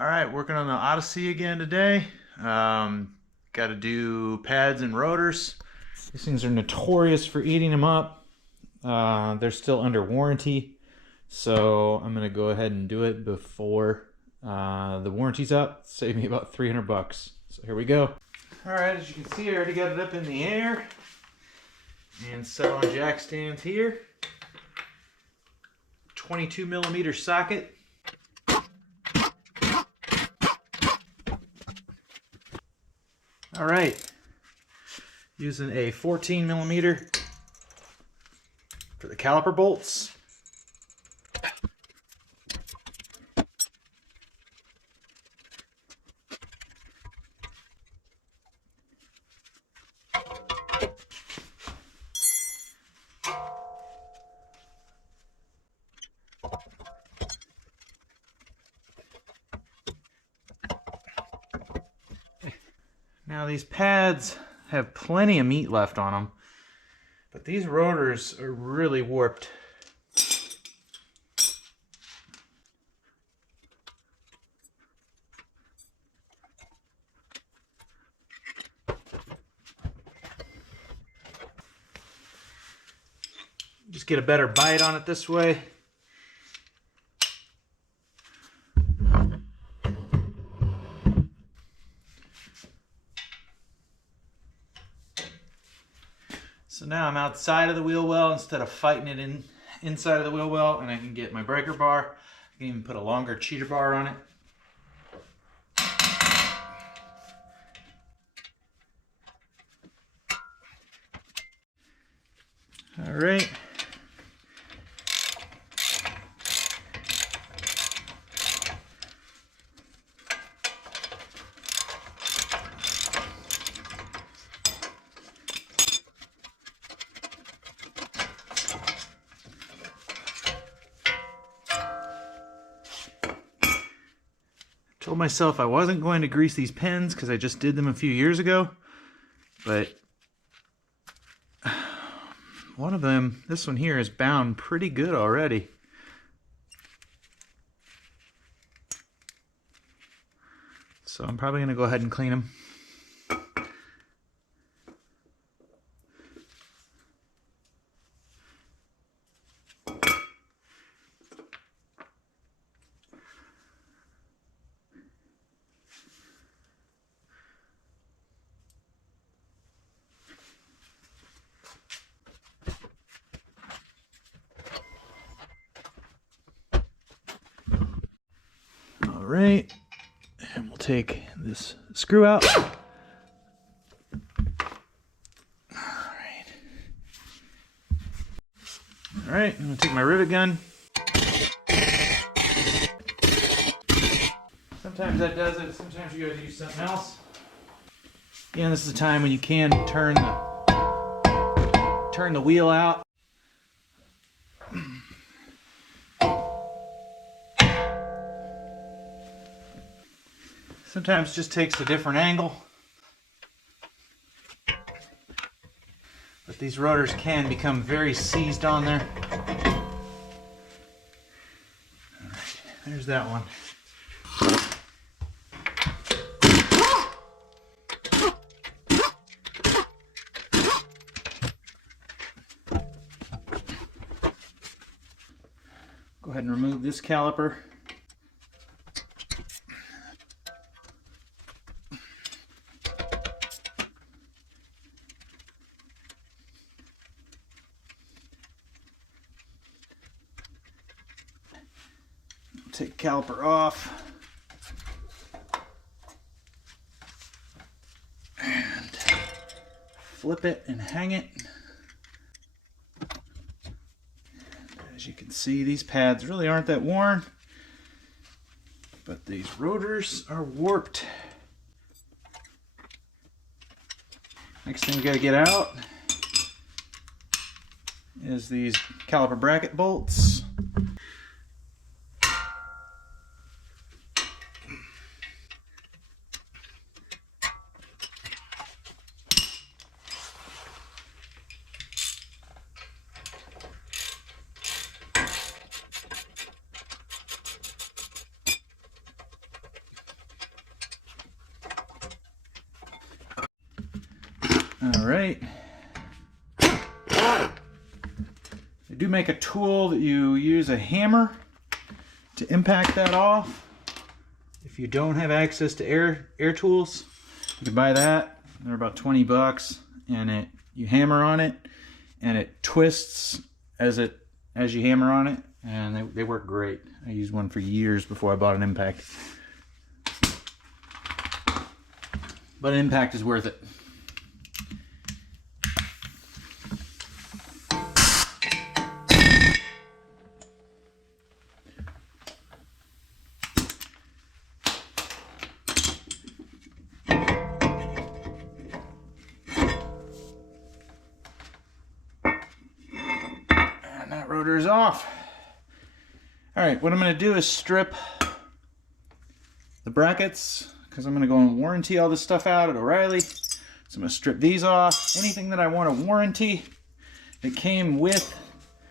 All right, working on the Odyssey again today. Got to do pads and rotors. These things are notorious for eating them up. They're still under warranty, so I'm gonna go ahead and do it before the warranty's up. Save me about 300 bucks. So here we go. All right, as you can see, I already got it up in the air and set on jack stands here. 22 millimeter socket. All right, using a 14 millimeter for the caliper bolts. Now these pads have plenty of meat left on them, but these rotors are really warped. Just get a better bite on it this way. So now I'm outside of the wheel well instead of fighting it inside of the wheel well, and I can get my breaker bar. I can even put a longer cheater bar on it. All right. Told myself I wasn't going to grease these pins because I just did them a few years ago, but one of them, this one here, is bound pretty good already. So I'm probably going to go ahead and clean them. All right, and we'll take this screw out. All right, I'm gonna take my rivet gun. Sometimes that does it, sometimes you gotta use something else. Again, this is the time when you can turn the wheel out. Sometimes it just takes a different angle. But these rotors can become very seized on there. All right, there's that one. Go ahead and remove this caliper. Take caliper off and flip it and hang it. As you can see, these pads really aren't that worn, but these rotors are warped. Next thing we got to get out is these caliper bracket bolts. All right. They do make a tool that you use a hammer to impact that off. If you don't have access to air tools, you can buy that. They're about 20 bucks, and you hammer on it, and it twists as you hammer on it, and they work great. I used one for years before I bought an impact. But an impact is worth it. Rotor is off. All right, what I'm going to do is strip the brackets because I'm going to go and warranty all this stuff out at O'Reilly. So I'm going to strip these off. Anything that I want to warranty that came with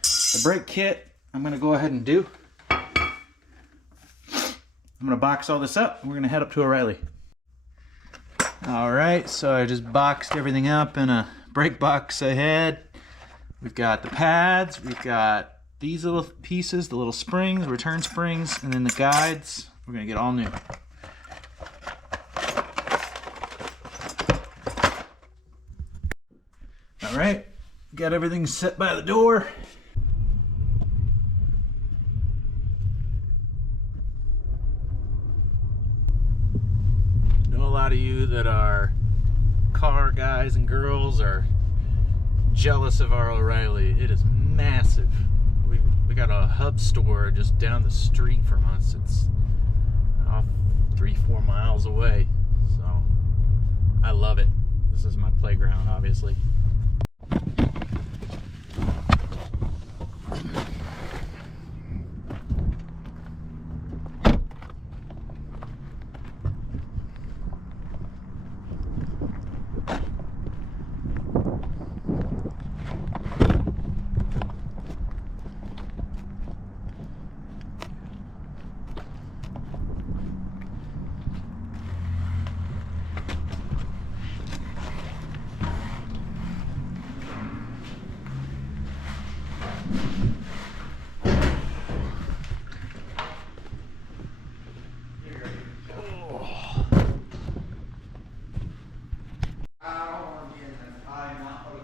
the brake kit, I'm going to go ahead and do. I'm going to box all this up and we're going to head up to O'Reilly. All right, so I just boxed everything up in a brake box ahead. We've got the pads, we've got these little pieces, the little springs, return springs, and then the guides. We're going to get all new. All right, got everything set by the door. I know a lot of you that are car guys and girls are jealous of our O'Reilly. It is massive. We got a hub store just down the street from us. It's off 3-4 miles away. So I love it. This is my playground, obviously.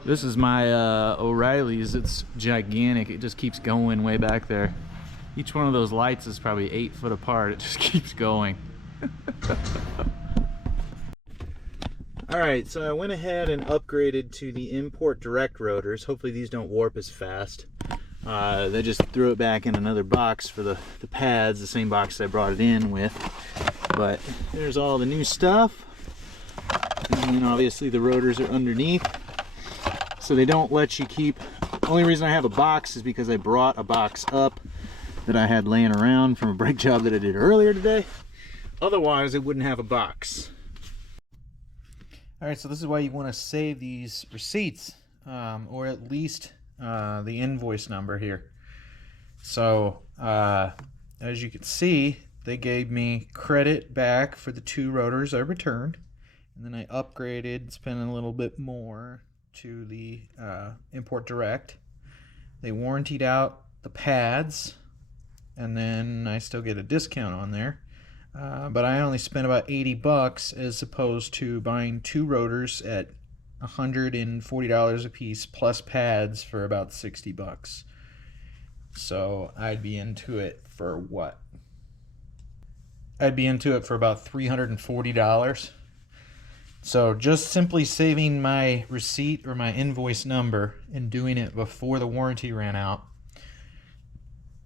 This is my O'Reilly's. It's gigantic. It just keeps going way back there. Each one of those lights is probably 8 foot apart. It just keeps going. Alright, so I went ahead and upgraded to the import direct rotors. Hopefully these don't warp as fast. They just threw it back in another box for the pads, the same box I brought it in with. But there's all the new stuff. And then obviously the rotors are underneath. So they don't let you keep. The only reason I have a box is because I brought a box up that I had laying around from a brake job that I did earlier today. Otherwise I wouldn't have a box. Alright, so this is why you want to save these receipts, or at least the invoice number here. So as you can see, they gave me credit back for the 2 rotors I returned, and then I upgraded, spending a little bit more to the import direct. They warrantied out the pads, and then I still get a discount on there. But I only spent about 80 bucks as opposed to buying 2 rotors at $140 a piece plus pads for about 60 bucks. So I'd be into it for what? I'd be into it for about $340. So just simply saving my receipt or my invoice number and doing it before the warranty ran out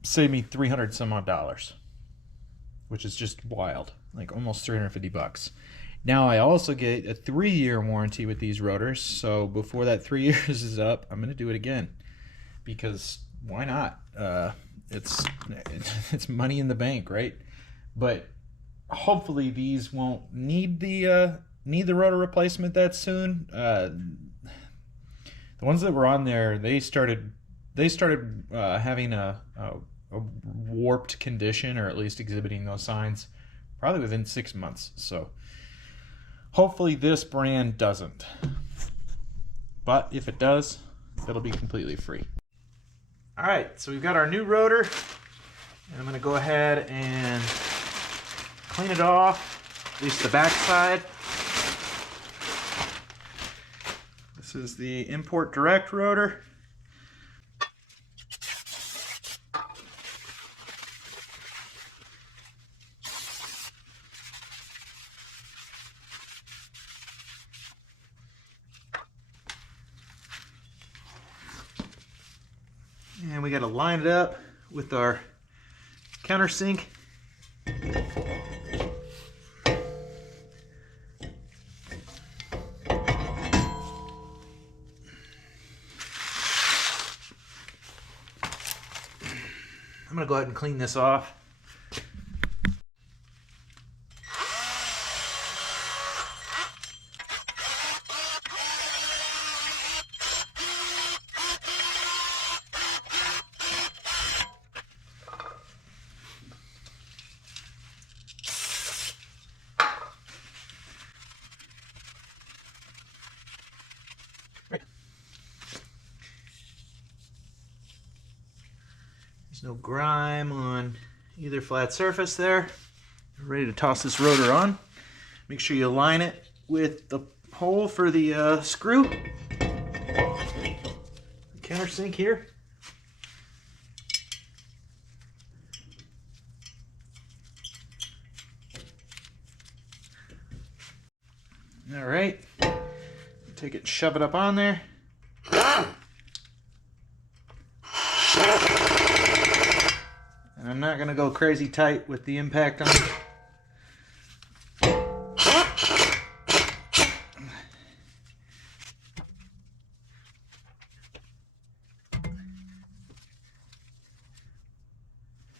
saved me $300 some odd, which is just wild, like almost 350 bucks. Now I also get a 3-year warranty with these rotors, so before that 3 years is up, I'm going to do it again because why not? It's money in the bank, right? But hopefully these won't need the rotor replacement that soon. The ones that were on there, they started having a warped condition, or at least exhibiting those signs, probably within 6 months. So hopefully this brand doesn't. but if it does, it'll be completely free. All right, so we've got our new rotor, and I'm gonna go ahead and clean it off, at least the back side. This is the import direct rotor. And we got to line it up with our countersink. I'm going to go ahead and clean this off. There's no grime on either flat surface there. We're ready to toss this rotor on. Make sure you align it with the hole for the screw. The countersink here. All right, take it and shove it up on there. And I'm not gonna go crazy tight with the impact on it.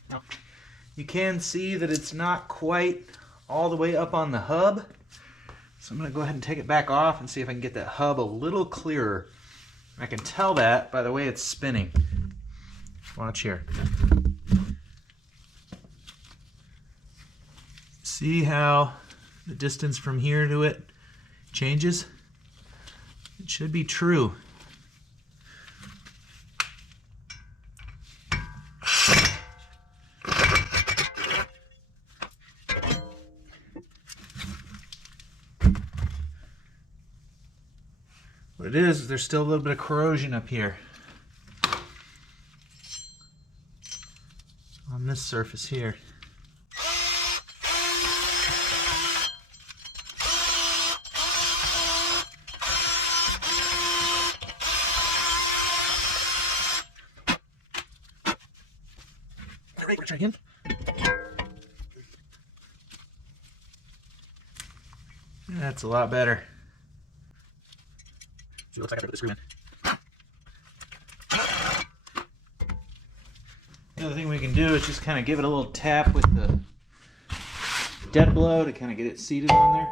Now, you can see that it's not quite all the way up on the hub. So I'm going to go ahead and take it back off and see if I can get that hub a little clearer. I can tell that by the way it's spinning. Watch here. See how the distance from here to it changes? It should be true. What it is, there's still a little bit of corrosion up here on this surface here. Try again. That's a lot better. See, it looks like I put the screw in. The other thing we can do is just kind of give it a little tap with the dead blow to kind of get it seated on there.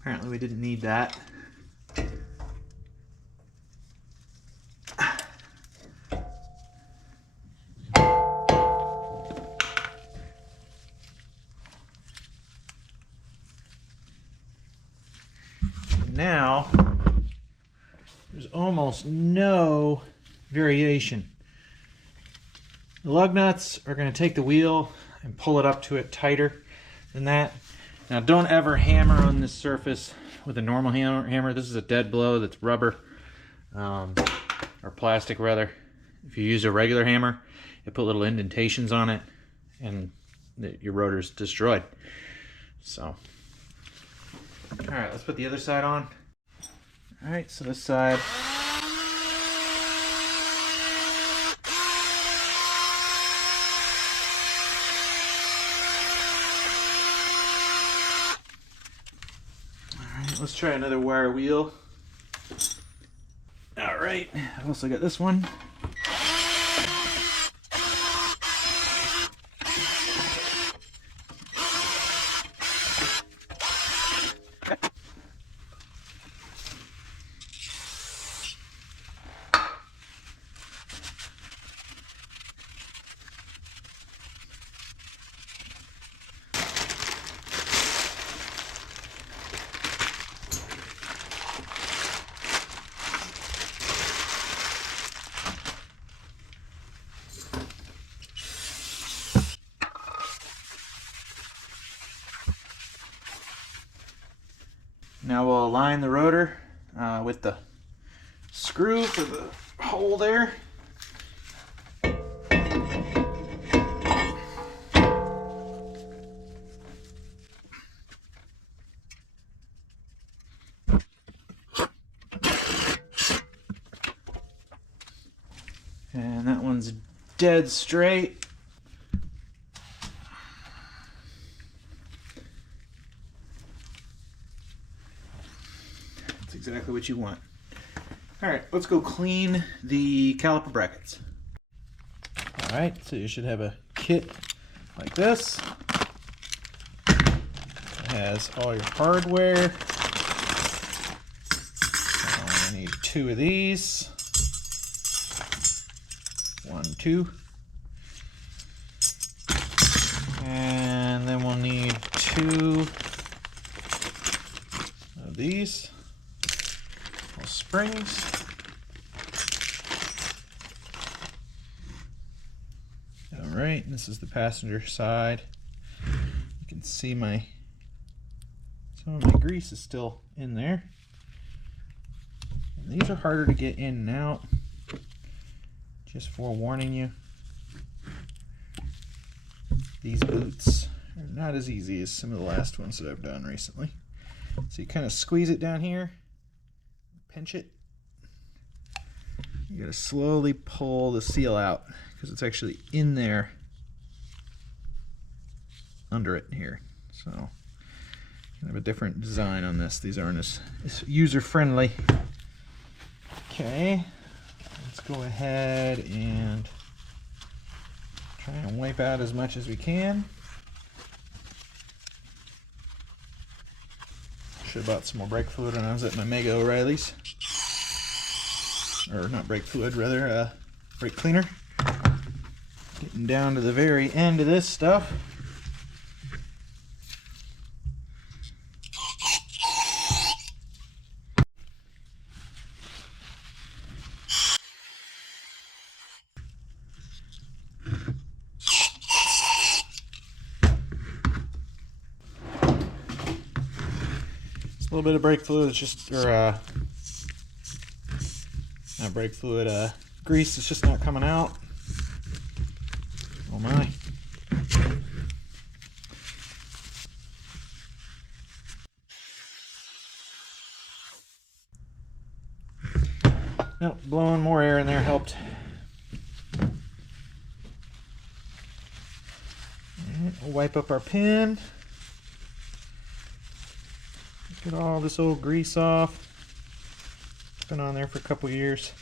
Apparently we didn't need that. Now, there's almost no variation. The lug nuts are going to take the wheel and pull it up to it tighter than that. Now, don't ever hammer on this surface with a normal hammer. This is a dead blow that's rubber, or plastic rather. If you use a regular hammer, it put little indentations on it and your rotor's destroyed. So, all right, let's put the other side on. All right, so this side. All right, let's try another wire wheel. All right, I've also got this one. Now we'll align the rotor with the screw for the hole there. And that one's dead straight. That's exactly what you want. All right, let's go clean the caliper brackets. All right, so you should have a kit like this. It has all your hardware. I need 2 of these. 1, 2. And then we'll need 2 of these little springs. All right, this is the passenger side. You can see some of my grease is still in there. And these are harder to get in and out. Just forewarning you, these boots are not as easy as some of the last ones that I've done recently. So you kind of squeeze it down here, pinch it. You gotta slowly pull the seal out because it's actually in there under it here. So kind of a different design on this. These aren't as user friendly. Okay. Let's go ahead and try and wipe out as much as we can. Should have bought some more brake fluid when I was at my Mega O-Reilly's. Or not brake fluid, rather, brake cleaner. Getting down to the very end of this stuff. A little bit of brake fluid, it's just, or not brake fluid, grease is just not coming out. Oh my. Nope, blowing more air in there helped. Alright, we'll wipe up our pin. Get all this old grease off. It's been on there for a couple years.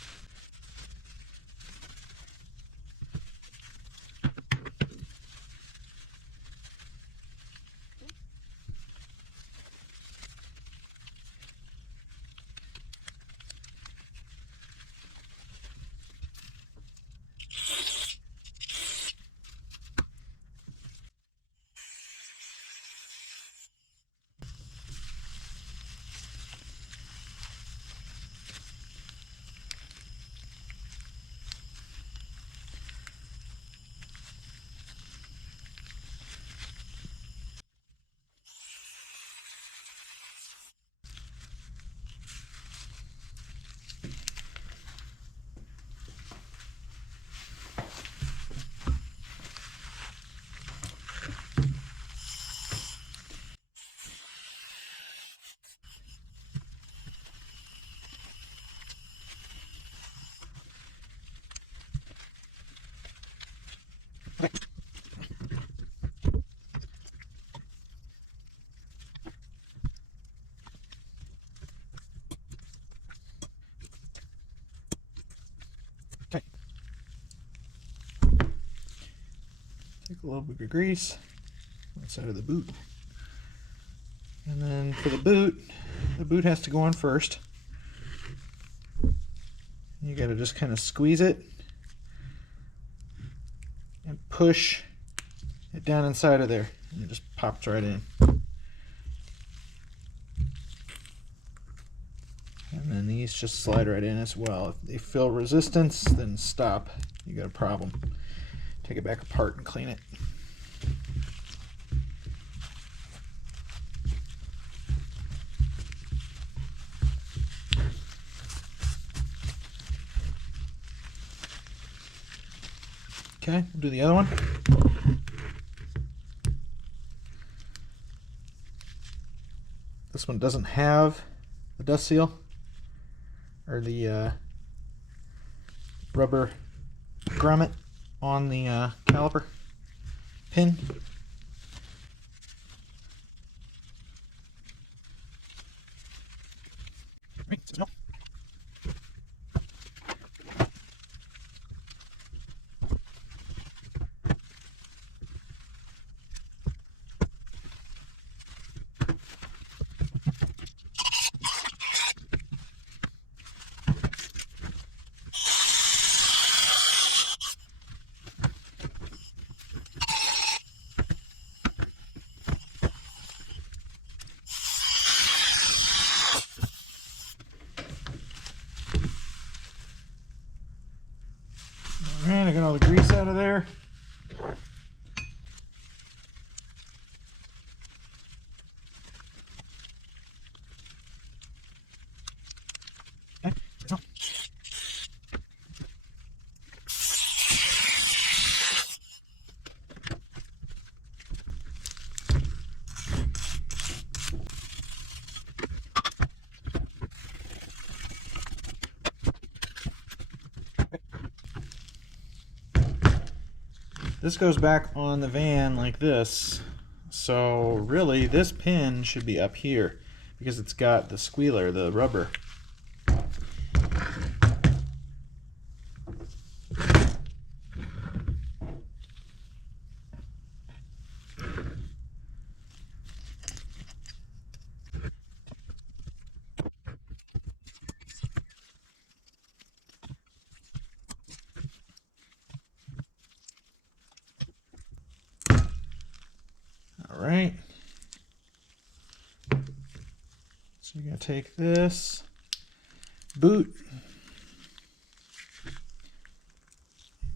Okay. Take a little bit of grease outside of the boot. And then for the boot has to go on first. You got to just kind of squeeze it and push it down inside of there, and it just pops right in. And then these just slide right in as well. If they feel resistance, then stop. You got a problem. Take it back apart and clean it. Okay, we'll do the other one. This one doesn't have the dust seal or the rubber grommet on the caliper pin. Right, so Alright, I got all the grease out of there. Okay. This goes back on the van like this, so really this pin should be up here because it's got the squealer, the rubber. Alright, so you're going to take this boot,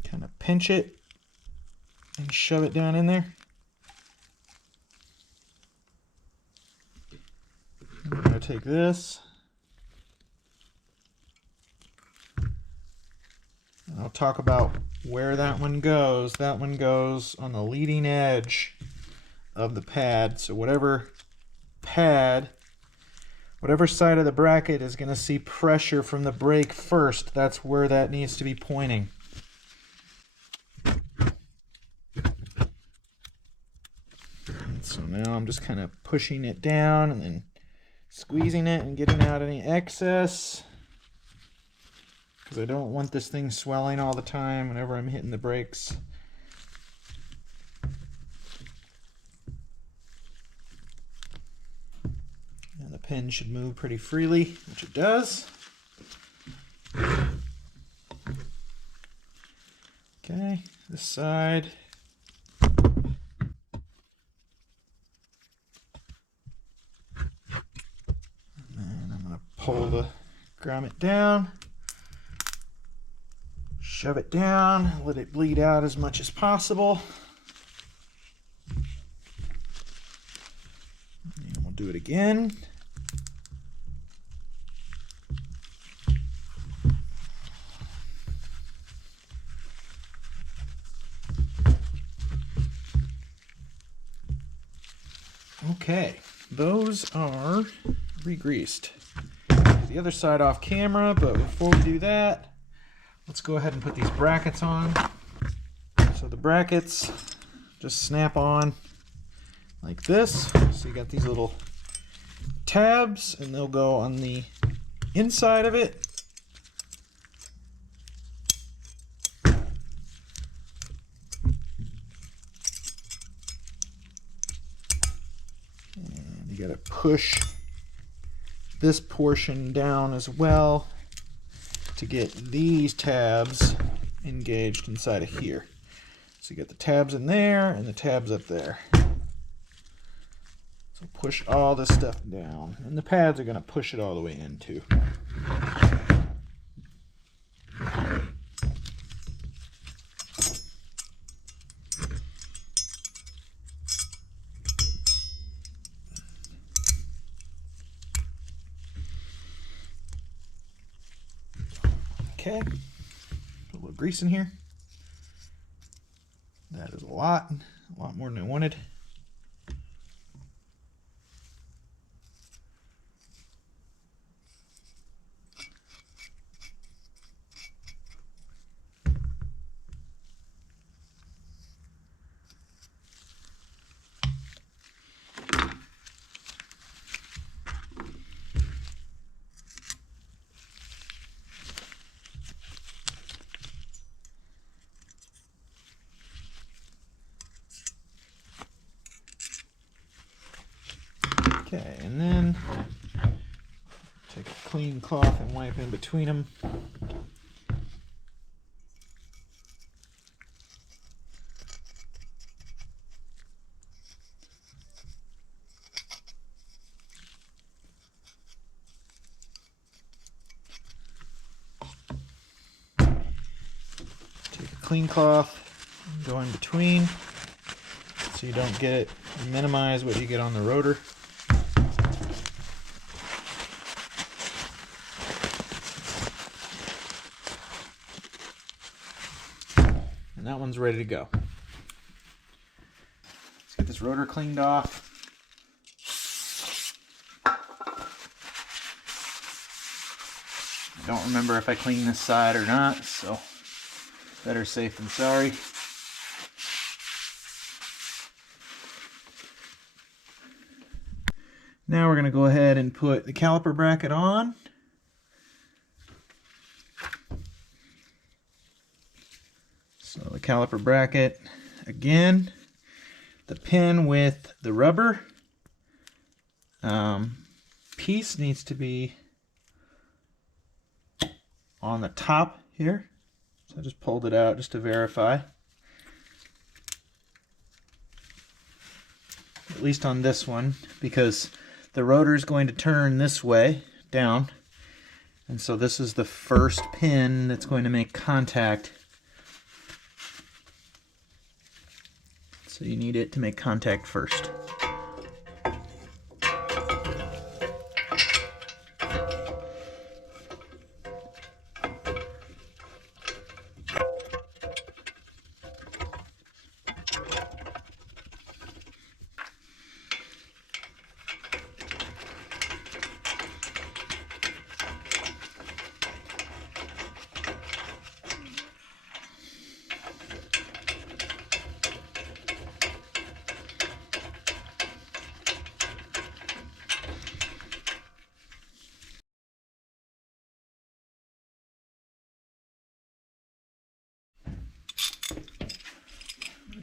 kind of pinch it and shove it down in there. I'm going to take this, and I'll talk about where that one goes. That one goes on the leading edge of the pad, so whatever pad, whatever side of the bracket is going to see pressure from the brake first, that's where that needs to be pointing. And so now I'm just kind of pushing it down and then squeezing it and getting out any excess, because I don't want this thing swelling all the time whenever I'm hitting the brakes. And the pin should move pretty freely, which it does. Okay, this side. And I'm going to pull the grommet down, shove it down, let it bleed out as much as possible. And we'll do it again. Okay, those are re-greased. The other side off camera, but before we do that, let's go ahead and put these brackets on. So the brackets just snap on like this. So you got these little tabs, and they'll go on the inside of it. And you got to push this portion down as well to get these tabs engaged inside of here. So you get the tabs in there and the tabs up there. So push all this stuff down, and the pads are going to push it all the way in too. Okay, put a little grease in here. That is a lot more than I wanted. Okay, and then take a clean cloth and wipe in between them. Take a clean cloth, go in between so you don't get it, minimize what you get on the rotor. That one's ready to go. Let's get this rotor cleaned off. I don't remember if I cleaned this side or not, so better safe than sorry. Now we're going to go ahead and put the caliper bracket on. So the caliper bracket, again, the pin with the rubber piece needs to be on the top here. So I just pulled it out just to verify. At least on this one, because the rotor is going to turn this way, down. And so this is the first pin that's going to make contact. So you need it to make contact first.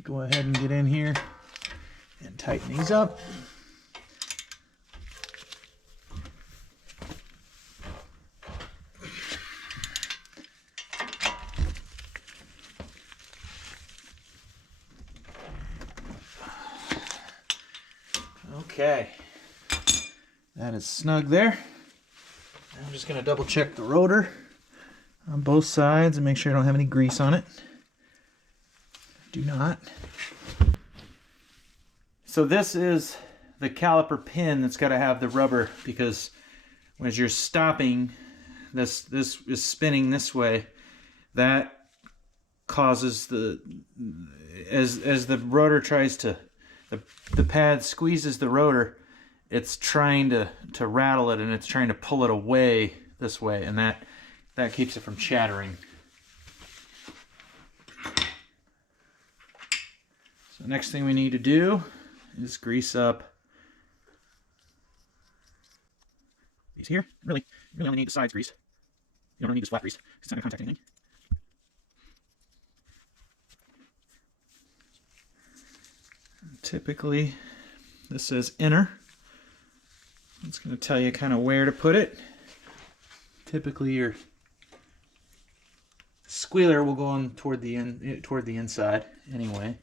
Go ahead and get in here and tighten these up. Okay, that is snug there. I'm just going to double check the rotor on both sides and make sure I don't have any grease on it. Do not. So this is the caliper pin that's got to have the rubber, because as you're stopping, this is spinning this way. That causes as the rotor tries to, the pad squeezes the rotor, it's trying to rattle it, and it's trying to pull it away this way, and that keeps it from chattering. So next thing we need to do is grease up these here. Really only need the sides grease. You don't really need this flat grease. It's not going to contact anything. Typically, this says inner. It's going to tell you kind of where to put it. Typically, your squealer will go on toward the inside anyway.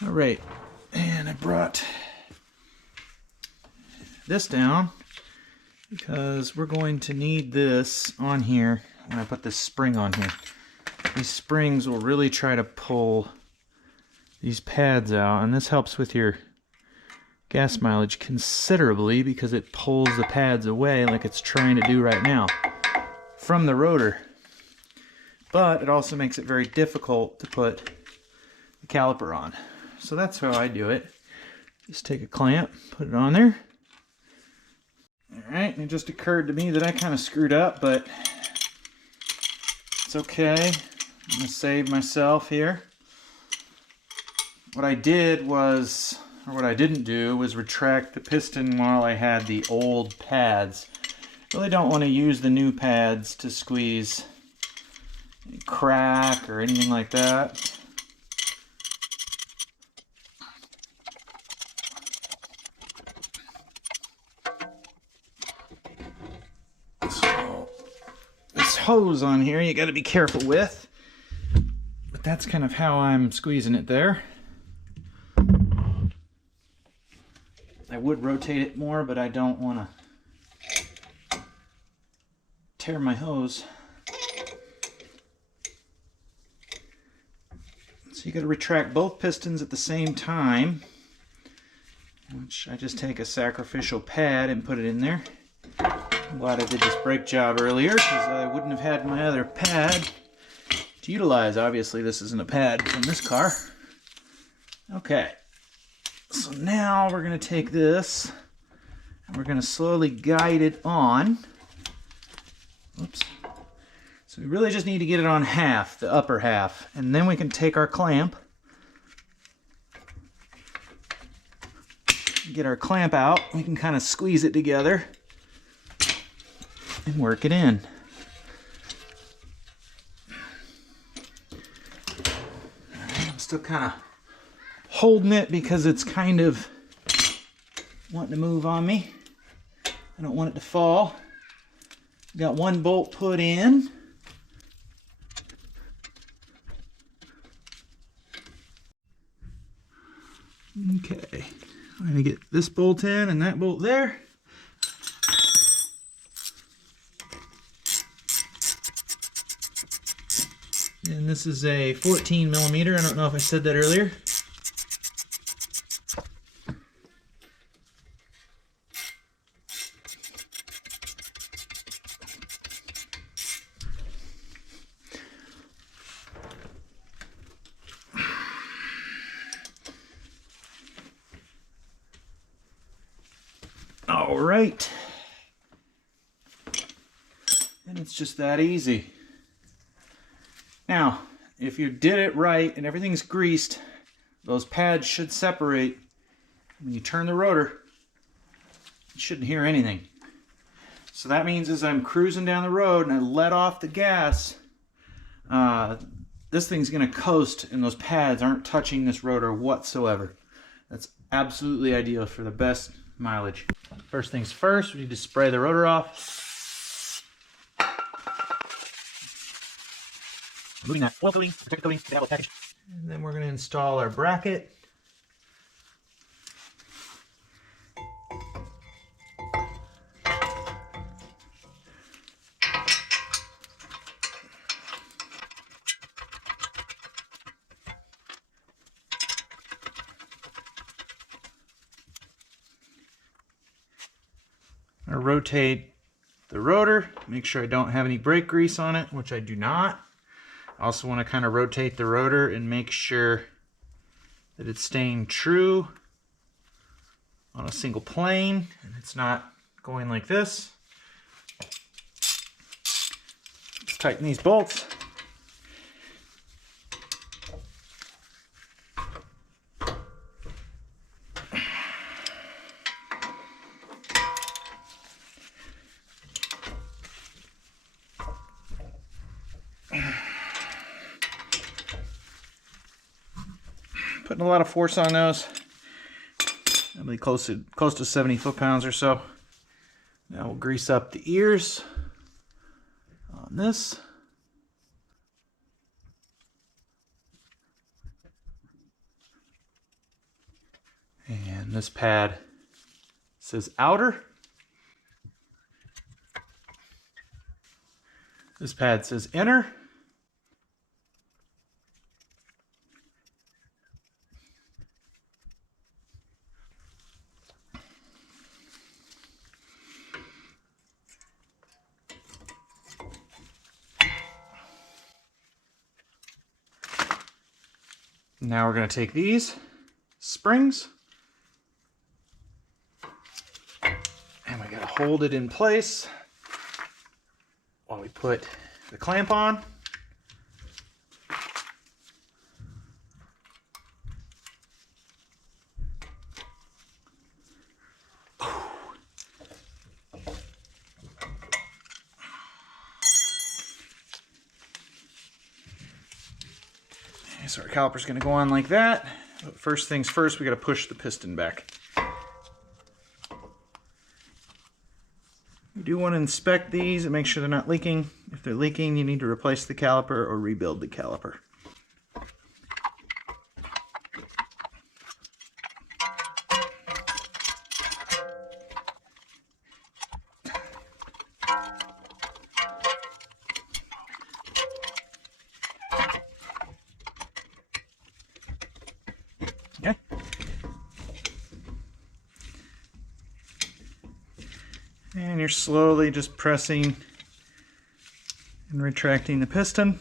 All right, and I brought this down because we're going to need this on here when I put this spring on here. These springs will really try to pull these pads out, and this helps with your gas mileage considerably because it pulls the pads away like it's trying to do right now from the rotor. But it also makes it very difficult to put the caliper on. So that's how I do it. Just take a clamp, put it on there. Alright, and it just occurred to me that I kind of screwed up, but it's okay. I'm going to save myself here. What I did was, or what I didn't do, was retract the piston while I had the old pads. Really don't want to use the new pads to squeeze any crack or anything like that. So this hose on here you got to be careful with, but that's kind of how I'm squeezing it there. I would rotate it more, but I don't want to tear my hose. So you got to retract both pistons at the same time, which I just take a sacrificial pad and put it in there. I'm glad I did this brake job earlier because I wouldn't have had my other pad to utilize. Obviously this isn't a pad from this car. Okay, so now we're going to take this and we're going to slowly guide it on. Oops. So we really just need to get it on half, the upper half, and then we can take our clamp, get our clamp out, we can kind of squeeze it together and work it in. I'm still kind of holding it because it's kind of wanting to move on me. I don't want it to fall. Got one bolt put in. Okay, I'm going to get this bolt in and that bolt there. And this is a 14 millimeter. I don't know if I said that earlier. All right. And it's just that easy. Now, if you did it right and everything's greased, those pads should separate. When you turn the rotor, you shouldn't hear anything. So that means as I'm cruising down the road and I let off the gas, this thing's going to coast and those pads aren't touching this rotor whatsoever. That's absolutely ideal for the best mileage. First things first, we need to spray the rotor off. Moving that oil coating, protector coating, get out of the package. And then we're going to install our bracket. I'm going to rotate the rotor, make sure I don't have any brake grease on it, which I do not. I also want to kind of rotate the rotor and make sure that it's staying true on a single plane and it's not going like this. Let's tighten these bolts. Putting a lot of force on those. Probably close to 70 foot-pounds or so. Now we'll grease up the ears on this. And this pad says outer. This pad says enter. Now we're going to take these springs and we got to hold it in place while we put the clamp on. So our caliper's going to go on like that. But first things first, we got to push the piston back. You do want to inspect these and make sure they're not leaking. If they're leaking, you need to replace the caliper or rebuild the caliper. Okay. And you're slowly just pressing and retracting the piston.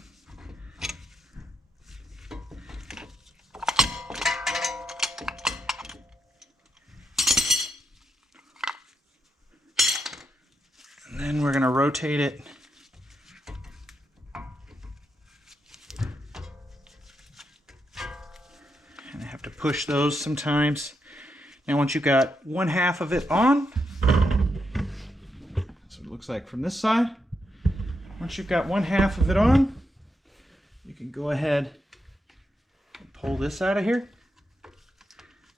And then we're going to rotate it. And I have to push those sometimes. Now once you've got one half of it on, so it looks like from this side, once you've got one half of it on, you can go ahead and pull this out of here.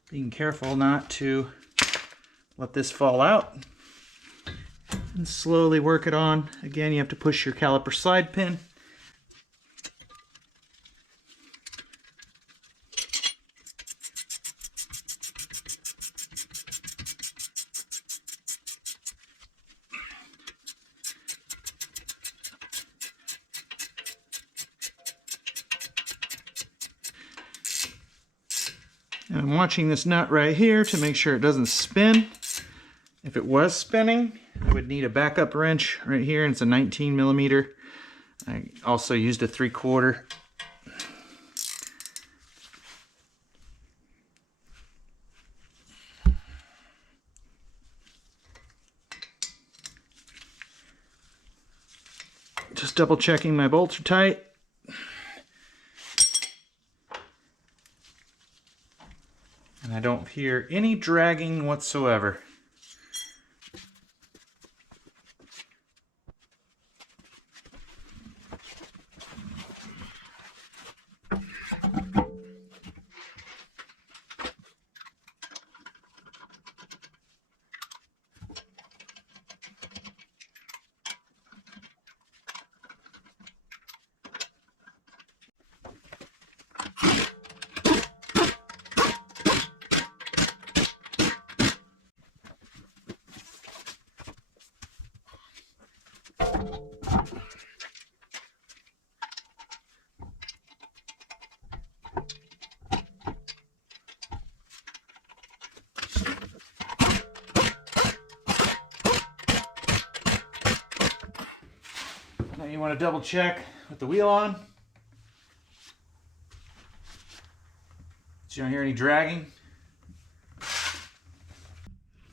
Being careful not to let this fall out. And slowly work it on. Again, you have to push your caliper slide pin. And I'm watching this nut right here to make sure it doesn't spin. If it was spinning, I would need a backup wrench right here, and it's a 19 millimeter. I also used a 3/4. Just double checking my bolts are tight. And I don't hear any dragging whatsoever. Now you want to double check with the wheel on, so you don't hear any dragging.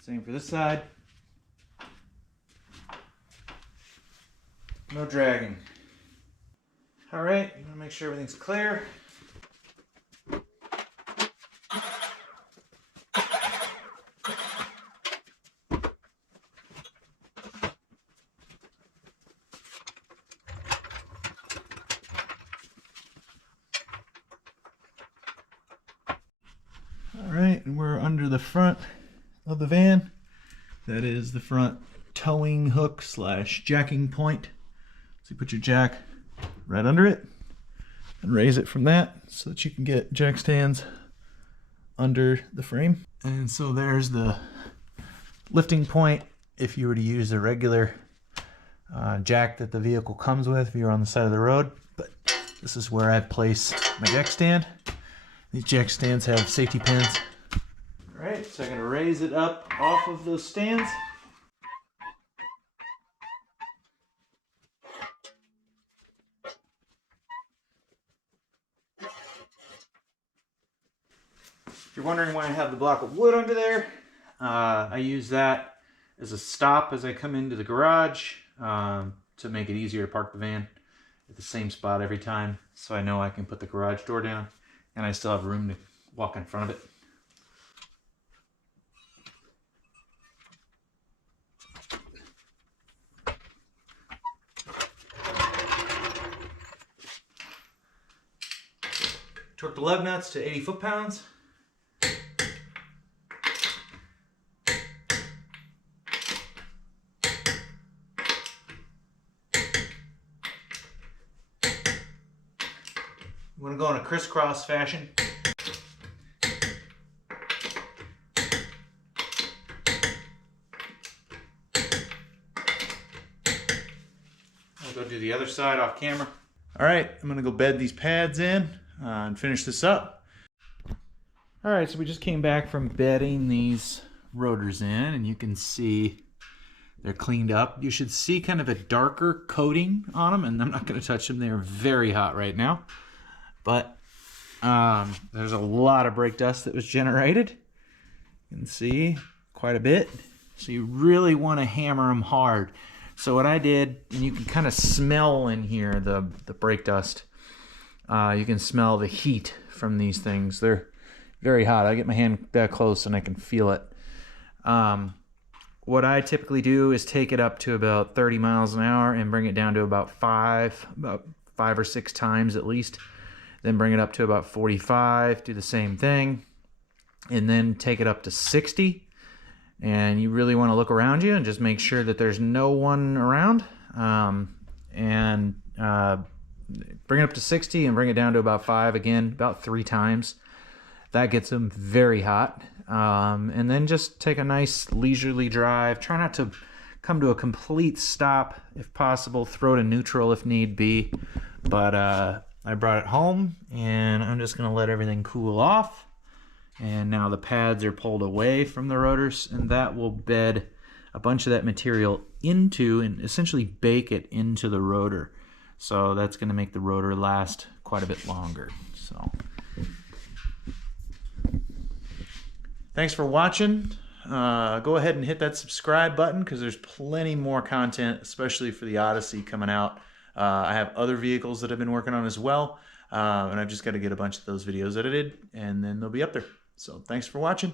Same for this side. No dragging. All right, you want to make sure everything's clear. All right, and we're under the front of the van. That is the front towing hook slash jacking point. So you put your jack right under it and raise it from that so that you can get jack stands under the frame. And so there's the lifting point if you were to use a regular jack that the vehicle comes with if you're on the side of the road. But this is where I place my jack stand. These jack stands have safety pins. All right, so I'm going to raise it up off of those stands. If you're wondering why I have the block of wood under there, I use that as a stop as I come into the garage to make it easier to park the van at the same spot every time, so I know I can put the garage door down and I still have room to walk in front of it. Torque the lug nuts to 80 foot-pounds. I'm going to go in a crisscross fashion. I'll go do the other side off camera. All right, I'm going to go bed these pads in and finish this up. All right, so we just came back from bedding these rotors in, and you can see they're cleaned up. You should see kind of a darker coating on them, and I'm not going to touch them. They're very hot right now. But there's a lot of brake dust that was generated. You can see quite a bit. So you really want to hammer them hard. So what I did, and you can kind of smell in here the brake dust. You can smell the heat from these things. They're very hot. I get my hand that close and I can feel it. What I typically do is take it up to about 30 miles an hour and bring it down to about five or six times at least. Then bring it up to about 45, do the same thing, and then take it up to 60. And you really want to look around you and just make sure that there's no one around. Bring it up to 60 and bring it down to about 5 again, about 3 times. That gets them very hot. And then just take a nice leisurely drive. Try not to come to a complete stop if possible. Throw to neutral if need be. But I brought it home and I'm just going to let everything cool off. And now the pads are pulled away from the rotors, and that will bed a bunch of that material into and essentially bake it into the rotor. So that's going to make the rotor last quite a bit longer. So thanks for watching. Go ahead and hit that subscribe button because there's plenty more content, especially for the Odyssey coming out. I have other vehicles that I've been working on as well, and I've just got to get a bunch of those videos edited, and then they'll be up there. So thanks for watching.